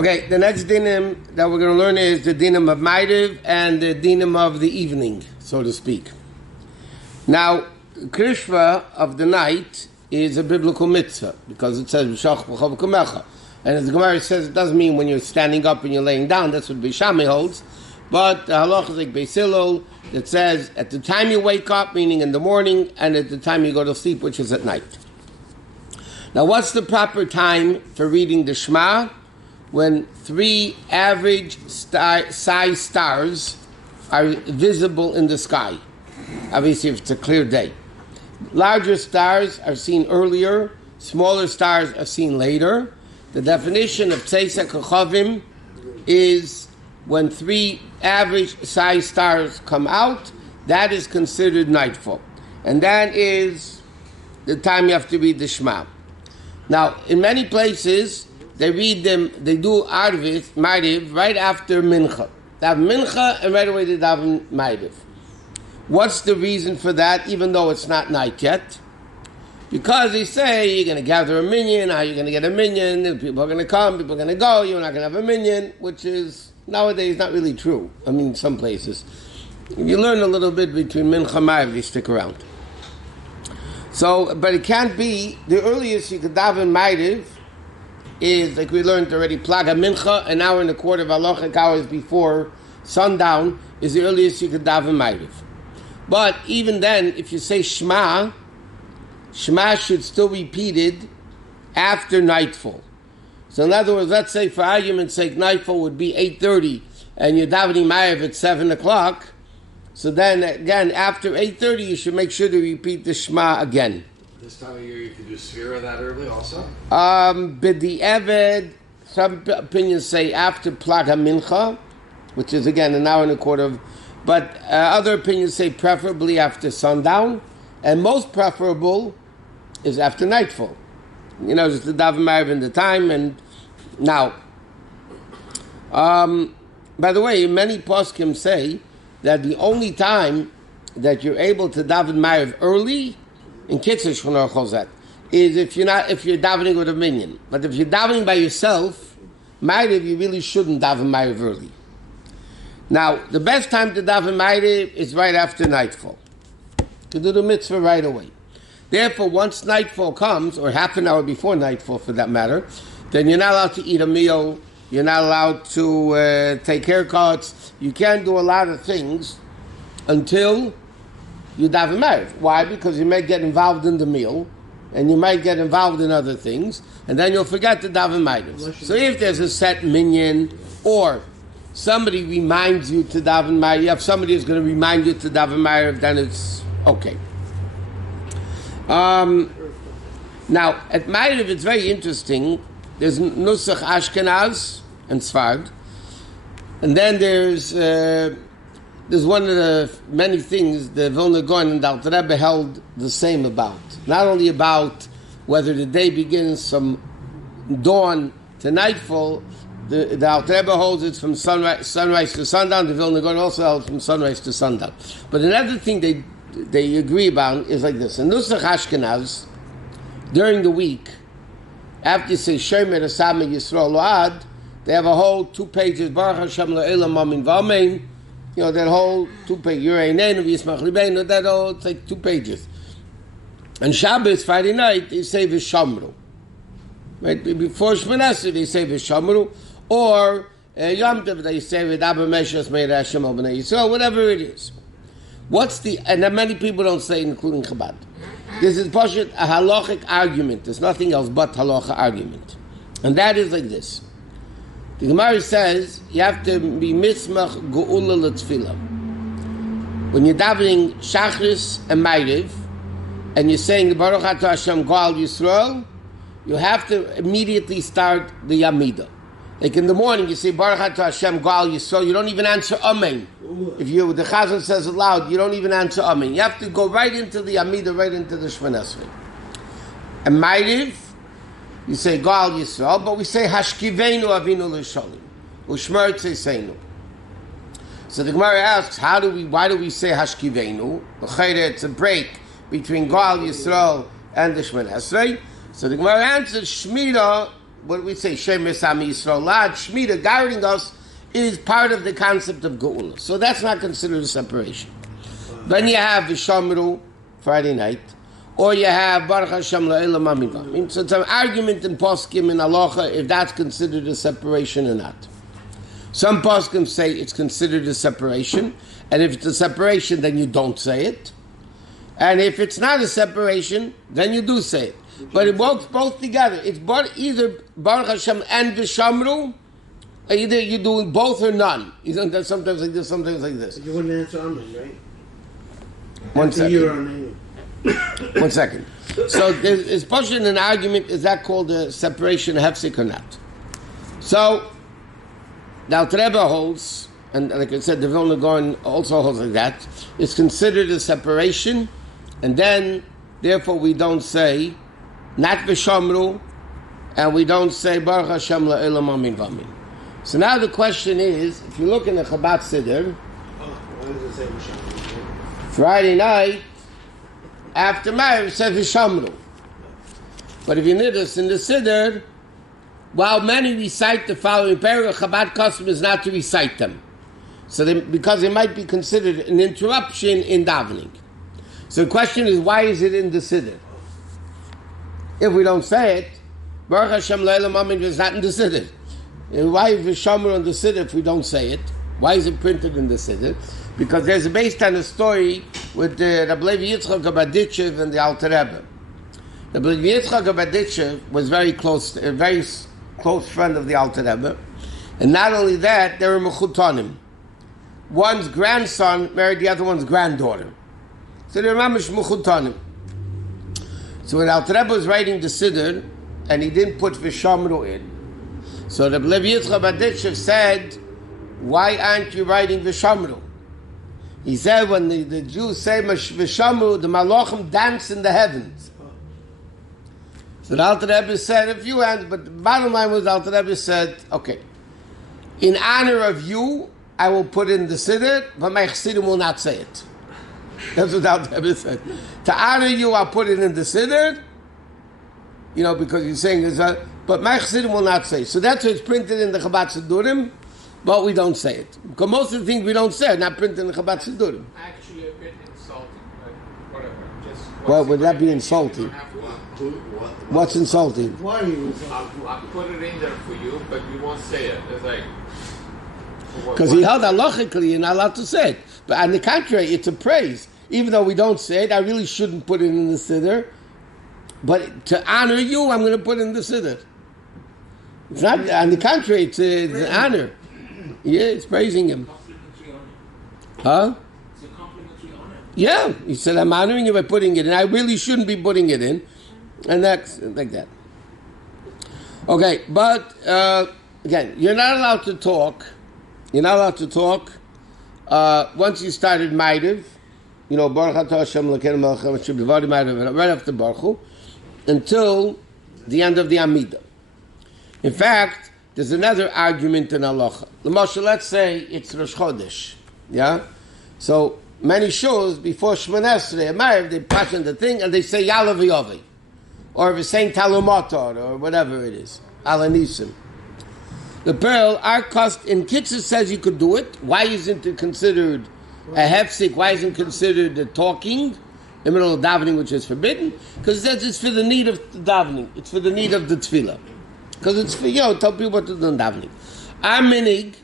Okay, the next dinim that we're going to learn is the dinim of Maariv and the dinim of the evening, so to speak. Now, Krishva of the night is a biblical mitzvah because it says B'shach b'chov kamecha, and as the Gemara says, it doesn't mean when you're standing up and you're laying down. That's what Beishamai holds. But the halacha is like Beis Hillel that says at the time you wake up, meaning in the morning, and at the time you go to sleep, which is at night. Now, what's the proper time for reading the Shema? When 3 average size stars are visible in the sky. Obviously, if it's a clear day. Larger stars are seen earlier, smaller stars are seen later. The definition of Tzeisa Kochavim is when 3 average size stars come out, that is considered nightfall. And that is the time you have to read the Shema. Now, in many places, they do Arvit, Maariv, right after Mincha. They have Mincha, and right away they daven Maariv. What's the reason for that, even though it's not night yet? Because they say you're going to gather a minyan, how you're going to get a minyan, people are going to come, people are going to go, you're not going to have a minyan, which is nowadays not really true. I mean, some places. If you learn a little bit between Mincha and Maariv, you stick around. So, but it can't be, the earliest you could daven Maariv is, like we learned already, Plaga Mincha, an hour and a quarter of halachic hours before sundown is the earliest you could daven Maariv. But even then, if you say Shema, Shema should still be repeated after nightfall. So in other words, let's say for argument's sake, nightfall would be 8:30, and you're davening Maariv at 7 o'clock. So then, again, after 8:30, you should make sure to repeat the Shema again. This time of year, you can do Sphira that early also? B'di'eved, some opinions say after Plaga Mincha, which is, again, an hour and a quarter of... But other opinions say preferably after sundown, and most preferable is after nightfall. You know, just to daven Maariv in the time. And now, by the way, many poskim say that the only time that you're able to daven Maariv early in Kitzur Shulchan Aruch is if you're davening with a minyan. But if you're davening by yourself, Maariv, you really shouldn't daven Maariv early. Now, the best time to daven Maariv is right after nightfall. To do the mitzvah right away. Therefore, once nightfall comes, or half an hour before nightfall for that matter, then you're not allowed to eat a meal, you're not allowed to take haircuts, you can't do a lot of things until you daven Maariv. Why? Because you might get involved in the meal, and you might get involved in other things, and then you'll forget to daven Maariv. So if there's a set minyan, or somebody reminds you to daven Maariv, if somebody is going to remind you to daven Maariv, then it's okay. Now, at Maariv, it's very interesting. There's Nusach Ashkenaz and Sfard, and then there's one of the many things the Vilna Gaon and the Alter Rebbe held the same about. Not only about whether the day begins from dawn to nightfall. The Alter Rebbe holds it's from sunrise to sundown. The Vilna Gaon also holds from sunrise to sundown. But another thing they agree about is like this. In Nusach Ashkenaz, during the week, after you say Shemer Asama Yisrael Lo'ad, they have a whole 2 pages, Baruch Hashem Lo'elam Amin V'Amein, you know, that whole 2 pages, Yireinenu V'Yismach Libeinu, that whole, it's like 2 pages. And Shabbos, Friday night, they say V'Shamru. Right? Before Shemona Esrei, they say V'Shamru, or Yom Tov, they say V'Daber Meshas Meir Hashem Al B'nai Yisrael, whatever it is. And then many people don't say, including Chabad. This is a halachic argument. There's nothing else but halacha argument. And that is like this. The Gemara says, you have to be mismach ge'ula l'tfilah. When you're davening Shachris and Maariv, and you're saying, Baruch Atah Hashem Goal Yisrael, you have to immediately start the Yamidah. Like in the morning, you say, Baruch Atah Hashem Goal Yisrael, you don't even answer Amen. If the Chazan says it loud, you don't even answer Amen. You have to go right into the Yamidah, right into the Shemona Esrei. And Maariv, you say Goal Yisrael, but we say Hashkiveinu Avinu L'Sholim. Ushmer Tzeseinu. So the Gemara asks, why do we say Hashkiveinu? It's a break between Goal Yisrael and the Shemona Esrei. So the Gemara answers, Shmira what do we say? Shemes Am Yisrael Lad, Shemitah, guarding us, is part of the concept of Geula. So that's not considered a separation. Then you have Vishamru, Friday night, or you have Baruch Hashem La'elam Amim. So it's an argument in Poskim and Halacha if that's considered a separation or not. Some Poskim say it's considered a separation, and if it's a separation, then you don't say it. And if it's not a separation, then you do say it. But it works both together. It's either Baruch Hashem and Vishamru, or either you're doing both or none. You don't do sometimes like this, sometimes like this. You wouldn't answer Amen, right? One second. One second. So there's pushing an argument, is that called a separation of hefsek or not? So, now Rebbe holds, and like I said, the Vilna Gaon also holds like that, it's considered a separation, and then, therefore, we don't say, not v'shamru, and we don't say, Baruch Hashem la'elam amin v'amin. So now the question is, if you look in the Chabad Siddur, why does it say V'shamru? Friday night, after Maariv, it says Vishamru. But if you notice in the Siddur, while many recite the following paragraph, Chabad custom is not to recite them. So because it might be considered an interruption in davening. So the question is, why is it in the Siddur? If we don't say it, Baruch Hashem La'elam Amin is not in the Siddur. And why is Vishamru on the Siddur if we don't say it? Why is it printed in the Siddur? Because there's based on a story with the Rabbi Yitzchak of Baditchev and the Alter Rebbe. Rabbi Yitzchak of Baditchev was a very close friend of the Alter Rebbe. And not only that, they were mechutanim. One's grandson married the other one's granddaughter. So they were mamish mechutanim. So when Alter Rebbe was writing the Siddur, and he didn't put Vishamru in, so Rabbi Yitzchak of Baditchev said, why aren't you writing Vishamru? He said when the Jews say Vishamru, the Malachim dance in the heavens. So the Alter Rebbe said a few hands, but the bottom line was the Alter Rebbe said, okay, in honor of you, I will put in the Siddur, but my Chassidim will not say it. That's what the Alter Rebbe said. To honor you, I'll put it in the Siddur, because you're saying this, but my Chassidim will not say it. So that's why it's printed in the Chabad Siddurim, but we don't say it. Because most of the things we don't say are not printed in the Chabad Siddurim. Actually a bit insulting, but whatever. Well, would that be insulting? What's insulting? Why are you insulting? I'll put it in there for you, but you won't say it. It's like... Because he held halachically, you're not allowed to say it. But on the contrary, it's a praise. Even though we don't say it, I really shouldn't put it in the Siddur. But to honor you, I'm going to put it in the Siddur. It's not, on the contrary, it's an honor. Yeah, it's praising him. Huh? It's a complimentary honor. Yeah, he said, I'm honoring you by putting it in. I really shouldn't be putting it in. And that's like that. Okay, but again, you're not allowed to talk. You're not allowed to talk once you started Maariv, Baruch Atah Hashem Elokeinu Melech HaShem Devarim Maariv, right after Baruch Hu, until the end of the Amidah. In fact, there's another argument in halacha. Let's say it's Rosh Chodesh, yeah? So many shuls before Shmoneh Esrei and Maariv, they pass on the thing and they say Yalav V'Yovei, or if it's saying Talumatar, or whatever it is, Ala Nisim. The Pearl, our cost in Kitzur says you could do it. Why isn't it considered a hefsek? Why isn't it considered a talking in the middle of davening, which is forbidden? Because it says it's for the need of the davening. It's for the need of the tefillah. Because it's for, tell people what to do in davening. Our minig,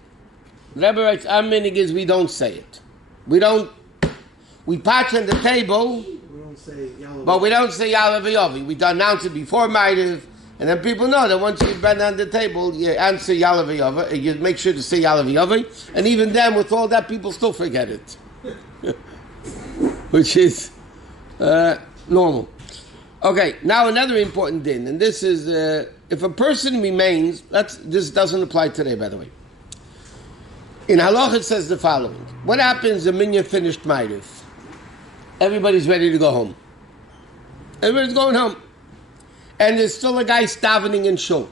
the Rebbe writes, our minig is we don't say it. We patch on the table, but we don't say Yalav V'Yovei. We announce it before Maariv, and then people know that once you bend on the table, you answer Yalav V'Yovei, and you make sure to say Yalav V'Yovei, and even then, with all that, people still forget it. Which is normal. Okay, now another important din, and this is, if a person remains, this doesn't apply today, by the way. In halacha it says the following. What happens the minyan finished Maariv? Everybody's ready to go home. Everybody's going home. And there's still a guy davening in shul.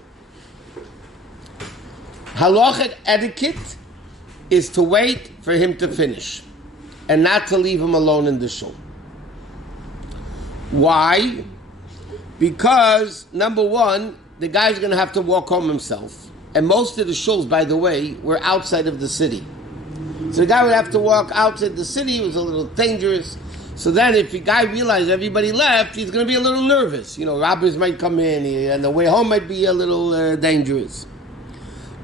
Halachic etiquette is to wait for him to finish and not to leave him alone in the shul. Why? Because, number one, the guy's going to have to walk home himself. And most of the shuls, by the way, were outside of the city. So the guy would have to walk outside the city. It was a little dangerous. So then if the guy realized everybody left, he's going to be a little nervous. Robbers might come in, and the way home might be a little dangerous.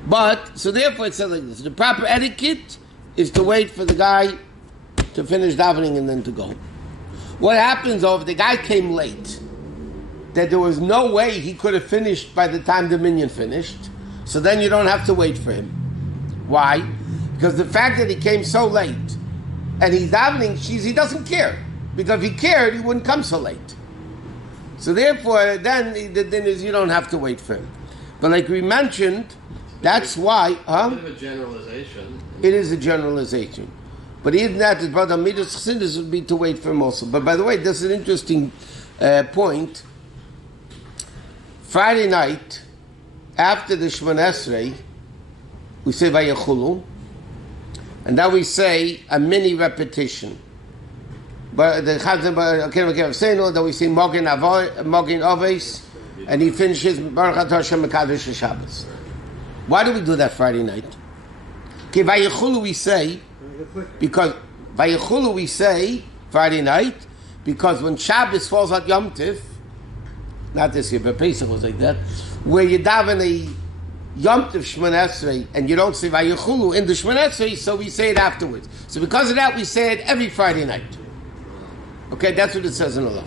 But, so therefore it says like this. The proper etiquette is to wait for the guy to finish davening and then to go. What happens though if the guy came late, that there was no way he could have finished by the time the minyan finished, so then you don't have to wait for him. Why? Because the fact that he came so late and he's davening, he doesn't care. Because if he cared, he wouldn't come so late. So therefore, then the din is you don't have to wait for him. But like we mentioned, that's why... A bit of a generalization. It is a generalization. But even that, his brother Midas Chassidus would be to wait for him also. But by the way, this is an interesting point. Friday night, after the Shemona Esrei, we say Vayechulu, and then we say a mini repetition. But the Chazan Seno, that we say Mogin Oves, and he finishes Baruch Atah Hashem Mekadosh Shabbos. Why do we do that Friday night? Okay, Vayechulu we say, because Vayechulu we say Friday night, because when Shabbos falls on Yom Tiv, not this year, but Pesach was like that, where you daven a Yom Tov Shemona Esrei, and you don't say Vayechulu in the Shemona Esrei, so we say it afterwards. So because of that, we say it every Friday night. Okay, that's what it says in Allah.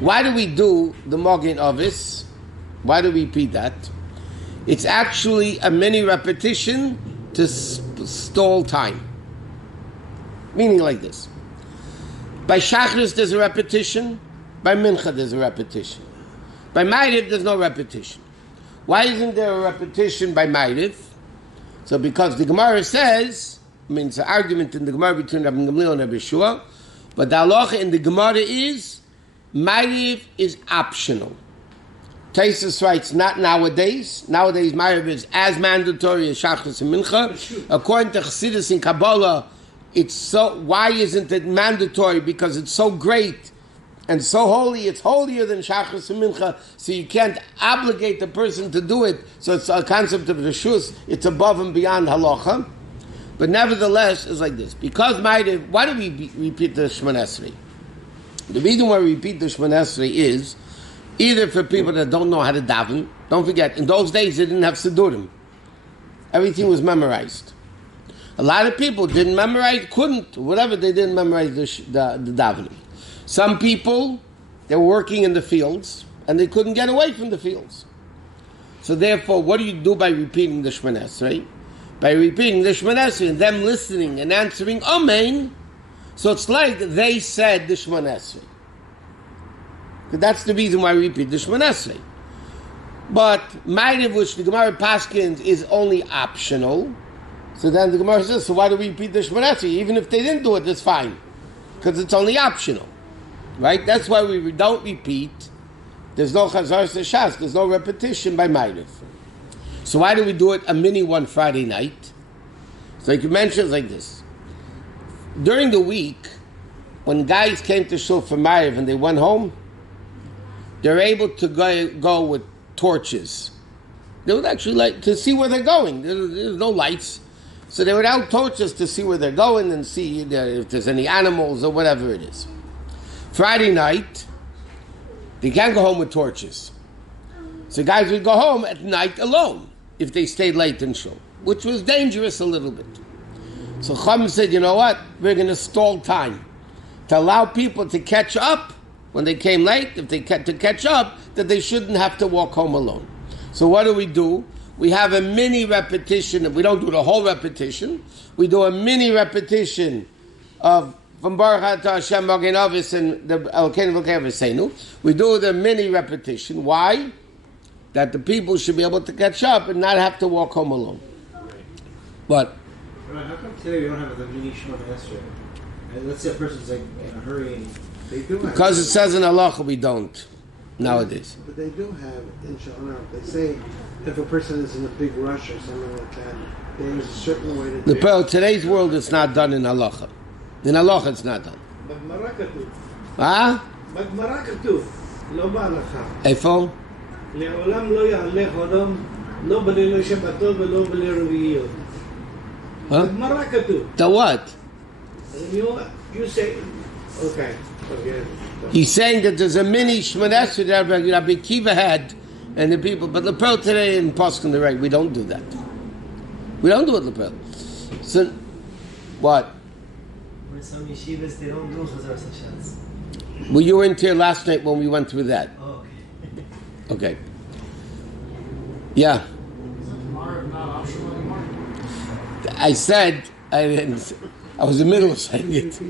Why do we do the Mogin Ovis? Why do we repeat that? It's actually a mini repetition to stall time. Meaning like this. By Shachris there's a repetition, by Mincha there's a repetition. By Maariv there's no repetition. Why isn't there a repetition by Maariv? So because the Gemara says, it's an argument in the Gemara between Rabbi Gamliel and Rabbi Shua, but the halacha in the Gemara is, Maariv is optional. Taisus writes, not nowadays. Nowadays Maariv is as mandatory as Shachris and Mincha. According to Chassidus in Kabbalah, it's so, why isn't it mandatory? Because it's so great and so holy, it's holier than Shachris and Mincha, so you can't obligate the person to do it. So it's a concept of Reshus, it's above and beyond halacha. But nevertheless, it's like this. Because Maariv, why do we repeat the Shemona Esrei? The reason why we repeat the Shemona Esrei is either for people that don't know how to daven. Don't forget, in those days they didn't have Siddurim. Everything was memorized. A lot of people didn't memorize, couldn't, whatever, they didn't memorize the davening. Some people, they were working in the fields, and they couldn't get away from the fields. So therefore, what do you do by repeating the Shemona Esrei? By repeating the Shemona Esrei and them listening and answering Amen, so it's like they said the Shemona Esrei. That's the reason why we repeat the Shemona Esrei. But Maariv, which the Gemara Paskins, is only optional. So then the Gemara says, so why do we repeat the Shemona Esrei? Even if they didn't do it, that's fine. Because it's only optional. Right? That's why we don't repeat. There's no Chazar Shas, there's no repetition by Maariv. So why do we do it a mini one Friday night? So like you mentioned, it's like this. During the week, when guys came to shul for Maariv and they went home, they're able to go with torches. They would actually like to see where they're going. There's no lights. So they would out torches to see where they're going and see if there's any animals or whatever it is. Friday night, they can't go home with torches. So guys would go home at night alone if they stayed late in shul, which was dangerous a little bit. So Chum said, you know what? We're going to stall time to allow people to catch up when they came late, if they to catch up, that they shouldn't have to walk home alone. So what do? We have a mini repetition. We don't do the whole repetition. We do a mini repetition of from Baruch Atah Hashem Magen Avis and the Elkeinu V'Kei Avosenu. We do the mini repetition. Why? That the people should be able to catch up and not have to walk home alone. But how come today we don't have the mini Shemona Esrei? Let's say a person's like in a hurry and they do have because it says in halacha we don't nowadays. But they do have in Shulchan Aruch. They say if a person is in a big rush or something like that, there's a certain way to do it. Today's world it's not done in halacha. In halacha it's not done. בגמרא כתוב. Huh? בגמרא כתוב, לא בהלכה. איפה? לעולם לא יהלך אדם, לא בליל שבתות ולא בליל רביעיות. בגמרא כתוב. The what? You say, okay. He's saying that there's a mini Shemon Esrei that Rabbi Akiva had, and the people, but Lepel today in Poskin the right, we don't do that. We don't do it Lepel. So, what? In some yeshivas, they don't do Chazar Sashatz. Well, you weren't here last night when we went through that. Oh, okay. Okay. Yeah. Isn't Maariv not optional anymore? I said, I was in the middle of saying it.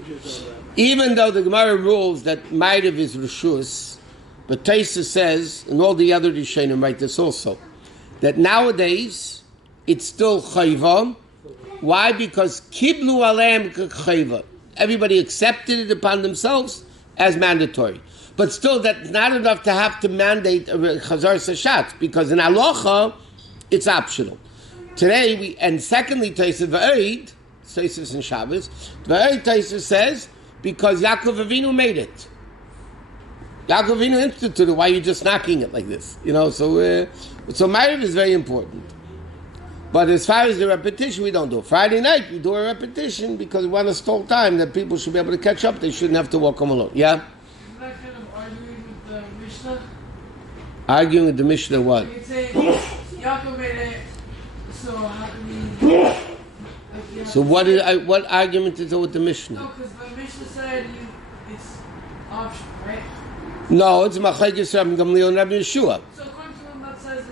Even though the Gemara rules that Maariv is Rishus, but Taisa says, and all the other Rishonim write this also, that nowadays it's still Chayva. Why? Because Kiblu Aleim Chayva. Everybody accepted it upon themselves as mandatory. But still, that's not enough to have to mandate a Chazar Sashat, because in halacha, it's optional. Today, and secondly, Taisa V'eid, Taisa and Shabbos, V'eid Taisa says, because Yaakov Avinu made it. Yaakov Avinu instituted it. Why are you just knocking it like this? You know, so Maariv is very important. But as far as the repetition, we don't do it. Friday night, we do a repetition because we want to stall time that people should be able to catch up. They shouldn't have to walk home alone. Yeah? Isn't that kind of arguing with the Mishnah? Arguing with the Mishnah what? You could say, Yaakov made it, so how can we... So what argument is there with the Mishnah? No, because the Mishnah said it's optional, right? No, it's Machlekes Rabbi Gamliel and Rabbi Yeshua. So according to him, that says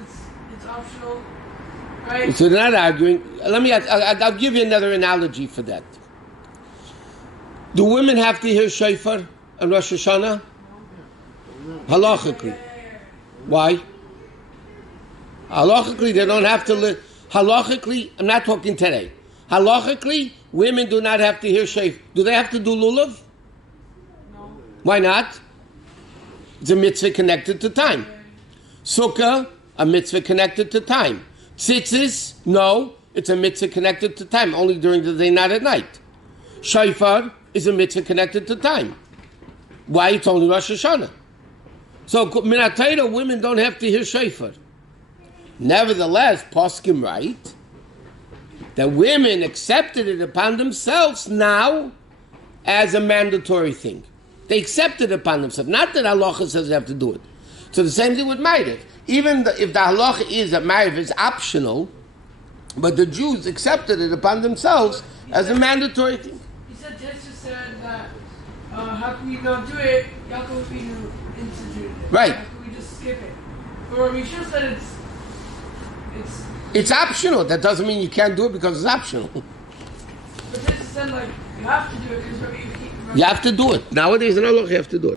it's optional, right? So they're not arguing. I'll give you another analogy for that. Do women have to hear shofar on Rosh Hashanah? Halachically. Why? Halachically, they don't have to. Halachically, I'm not talking today. Halachically, women do not have to hear shofar. Do they have to do lulav? No. Why not? It's a mitzvah connected to time. Sukkah, a mitzvah connected to time. Tzitzis, no, it's a mitzvah connected to time, only during the day, not at night. Shofar is a mitzvah connected to time. Why? It's only Rosh Hashanah. So, minatayra, women don't have to hear shofar. Nevertheless, poskim write that women accepted it upon themselves now as a mandatory thing. They accepted it upon themselves. Not that halacha says they have to do it. So the same thing with Maariv. Even if the halacha is that Maariv is optional, but the Jews accepted it upon themselves as a mandatory thing. He said, Jesus said that, how can we not do it? Yaakov Avinu instituted it. Right. How can we just skip it? But Rabbi Shusterman said it's optional. That doesn't mean you can't do it because it's optional. But Jesus said, like, you have to do it because Rabbi You have to do it. Nowadays in halacha, you have to do it.